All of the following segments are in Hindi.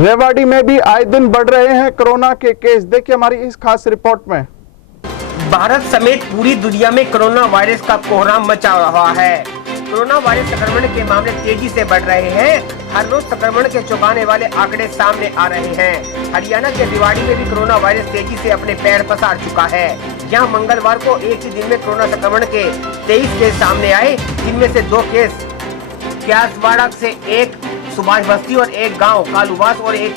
रेवाड़ी में भी आए दिन बढ़ रहे हैं कोरोना के केस। देखिए हमारी इस खास रिपोर्ट में। भारत समेत पूरी दुनिया में कोरोना वायरस का कोहराम मचा रहा है। कोरोना वायरस संक्रमण के मामले तेजी से बढ़ रहे हैं। हर रोज संक्रमण के चौंकाने वाले आंकड़े सामने आ रहे हैं। हरियाणा के रेवाड़ी में भी कोरोना वायरस तेजी से अपने पैर पसार चुका है। यहाँ मंगलवार को एक ही दिन में कोरोना संक्रमण के 23 केस सामने आए, जिनमें से 2 केस क्यासवाड़ा से, एक सुभाष बस्ती और एक गांव कालूवास और एक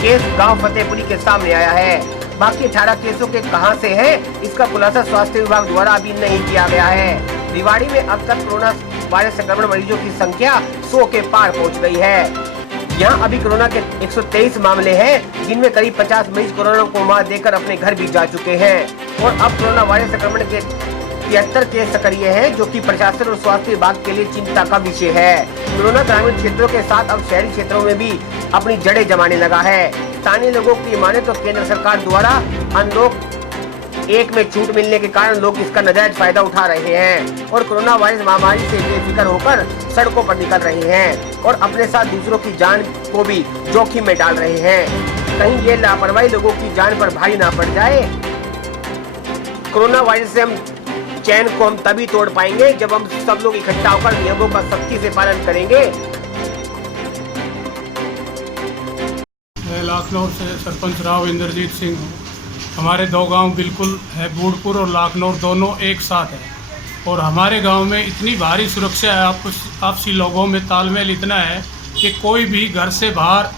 केस गांव फतेहपुरी के सामने आया है। बाकी 18 केसों के कहां से हैं, इसका खुलासा स्वास्थ्य विभाग द्वारा अभी नहीं किया गया है। रेवाड़ी में अब तक कोरोना वायरस संक्रमण मरीजों की संख्या 100 के पार पहुंच गई है। यहाँ अभी कोरोना के 123 मामले हैं, जिनमें करीब 50 मरीज कोरोना को मात देकर अपने घर भी जा चुके हैं और अब कोरोना वायरस संक्रमण के 73 केस सक्रिय हैं, जो कि प्रशासन और स्वास्थ्य विभाग के लिए चिंता का विषय है। कोरोना ग्रामीण क्षेत्रों के साथ अब शहरी क्षेत्रों में भी अपनी जड़ें जमाने लगा है। स्थानीय लोगों की माने तो केंद्र सरकार द्वारा अनलॉक 1 में छूट मिलने के कारण लोग इसका नाजायज फायदा उठा रहे हैं और कोरोना वायरस महामारी से बेफिक्र होकर सड़कों पर निकल रहे हैं और अपने साथ दूसरों की जान को भी जोखिम में डाल रहे हैं। कहीं ये लापरवाही लोगों की जान पर भारी ना पड़ जाए। कोरोना वायरस से हम चैन को हम तभी तोड़ पाएंगे जब हम सब लोग इकट्ठा होकर नियमों का सख्ती से पालन करेंगे। मैं लाखनौर से सरपंच राव इंद्रजीत सिंह हूँ। हमारे 2 गांव बिल्कुल है, बूढ़पुर और लाखनौर दोनों एक साथ है और हमारे गांव में इतनी भारी सुरक्षा है, आपसी लोगों में तालमेल इतना है कि कोई भी घर से बाहर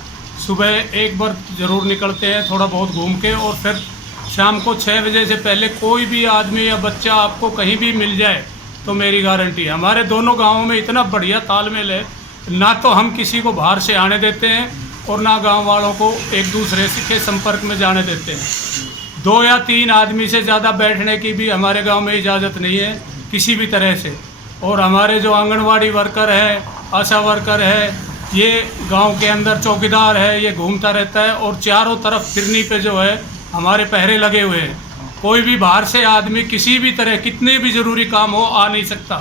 सुबह एक बार ज़रूर निकलते हैं, थोड़ा बहुत घूम के, और फिर शाम को 6 बजे से पहले कोई भी आदमी या बच्चा आपको कहीं भी मिल जाए तो मेरी गारंटी है। हमारे दोनों गांवों में इतना बढ़िया तालमेल है, ना तो हम किसी को बाहर से आने देते हैं और ना गांव वालों को एक दूसरे के संपर्क में जाने देते हैं। 2 या 3 आदमी से ज़्यादा बैठने की भी हमारे गांव में इजाज़त नहीं है किसी भी तरह से। और हमारे जो आंगनवाड़ी वर्कर है, आशा वर्कर है, ये गांव के अंदर चौकीदार है, ये घूमता रहता है और चारों तरफ फिरनी पे जो है हमारे पहरे लगे हुए हैं। कोई भी बाहर से आदमी किसी भी तरह कितने भी ज़रूरी काम हो आ नहीं सकता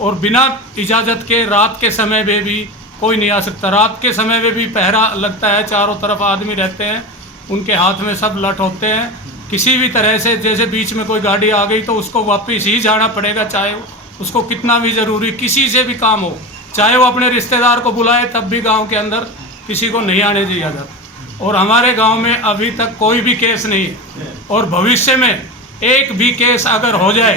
और बिना इजाज़त के रात के समय में भी कोई नहीं आ सकता। रात के समय में भी पहरा लगता है, चारों तरफ आदमी रहते हैं, उनके हाथ में सब लठ होते हैं। किसी भी तरह से जैसे बीच में कोई गाड़ी आ गई तो उसको वापस ही जाना पड़ेगा, चाहे उसको कितना भी ज़रूरी किसी से भी काम हो, चाहे वो अपने रिश्तेदार को बुलाए, तब भी गांव के अंदर किसी को नहीं आने दिया जाता। और हमारे गांव में अभी तक कोई भी केस नहीं है और भविष्य में एक भी केस अगर हो जाए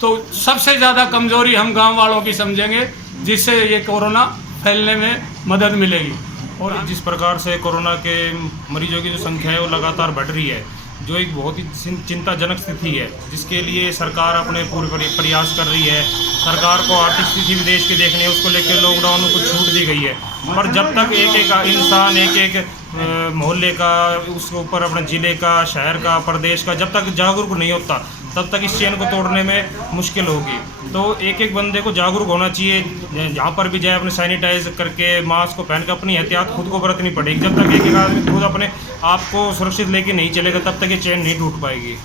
तो सबसे ज़्यादा कमज़ोरी हम गांव वालों की समझेंगे, जिससे ये कोरोना फैलने में मदद मिलेगी। और जिस प्रकार से कोरोना के मरीजों की जो संख्या है वो लगातार बढ़ रही है, जो एक बहुत ही चिंताजनक स्थिति है, जिसके लिए सरकार अपने पूरे प्रयास कर रही है। सरकार को आर्थिक स्थिति भी देश की देखनी है, उसको लेकर लॉकडाउन को छूट दी गई है। पर जब तक एक एक इंसान, एक एक मोहल्ले का, उसके ऊपर अपने ज़िले का, शहर का, प्रदेश का, जब तक जागरूक नहीं होता तब तक इस चेन को तोड़ने में मुश्किल होगी। तो एक एक बंदे को जागरूक होना चाहिए, जहाँ पर भी जाए अपने सैनिटाइज करके, मास्क को पहन कर अपनी एहतियात खुद को बरतनी पड़ेगी। जब तक एक एक आदमी खुद अपने आप को सुरक्षित लेके नहीं चलेगा तब तक ये चेन नहीं टूट पाएगी।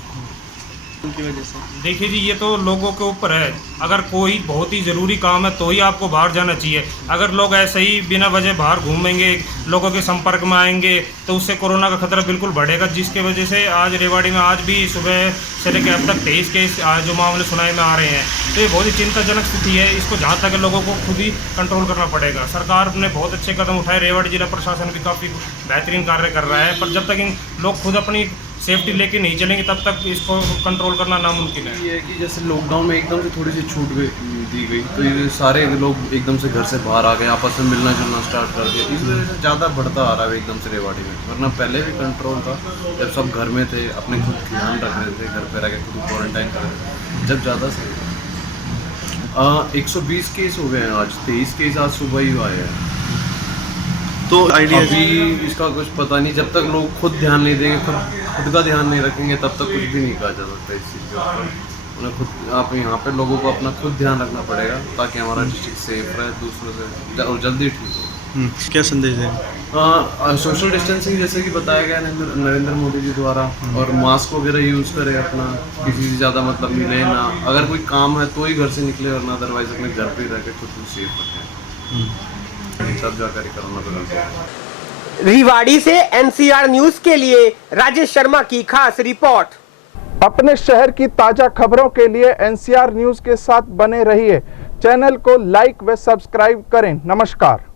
उनकी वजह से देखिए जी, ये तो लोगों के ऊपर है। अगर कोई बहुत ही ज़रूरी काम है तो ही आपको बाहर जाना चाहिए। अगर लोग ऐसे ही बिना वजह बाहर घूमेंगे, लोगों के संपर्क में आएंगे, तो उससे कोरोना का खतरा बिल्कुल बढ़ेगा। जिसके वजह से आज रेवाड़ी में आज भी सुबह से लेकर अब तक 23 केस जो मामले सुनाई में आ रहे हैं, तो ये बहुत ही चिंताजनक स्थिति है। इसको जहाँ तक लोगों को खुद ही कंट्रोल करना पड़ेगा। सरकार ने बहुत अच्छे कदम उठाए, रेवाड़ी जिला प्रशासन भी काफ़ी बेहतरीन कार्य कर रहा है, पर जब तक इन लोग खुद अपनी सेफ्टी लेके नहीं चलेंगे तब तक इसको कंट्रोल करना नामुमकिन है। ये है कि जैसे लॉकडाउन में एकदम से थोड़ी सी छूट दी गई तो ये सारे लोग एकदम से घर से बाहर आ गए, आपस में मिलना जुलना स्टार्ट कर दिया। इस वजह से ज़्यादा बढ़ता आ रहा है एकदम से रेवाड़ी में, वरना पहले भी कंट्रोल था। जब सब घर में थे, अपने खुद ध्यान रख रहे थे, घर पर रह के खुद क्वारंटाइन कर रहे थे, जब ज़्यादा सही था। 120 केस हो गए हैं आज, 23 केस आज सुबह ही आए हैं। तो आइडिया अभी इसका कुछ पता नहीं, जब तक लोग खुद ध्यान नहीं देंगे, खुद का ध्यान नहीं रखेंगे, तब तक कुछ भी नहीं कहा जा सकता इस चीज़ के ऊपर। उन्हें खुद आप यहाँ पे लोगों को अपना खुद ध्यान रखना पड़ेगा ताकि हमारा डिस्ट्रिक्ट सेफ रहे, दूसरों से और जल्दी ठीक हो। क्या संदेश है? सोशल डिस्टेंसिंग जैसे कि बताया गया नरेंद्र मोदी जी द्वारा, और मास्क वगैरह यूज़ करें, अपना किसी से ज़्यादा मतलब मिले ना, अगर कोई काम है तो ही घर से निकले, वरना अदरवाइज अपने घर पे रह के खुद को सेफ रखें। सब जाकर कोरोना को रेवाड़ी से एनसीआर न्यूज के लिए राजेश शर्मा की खास रिपोर्ट। अपने शहर की ताजा खबरों के लिए एनसीआर न्यूज के साथ बने रहिए। चैनल को लाइक व सब्सक्राइब करें। नमस्कार।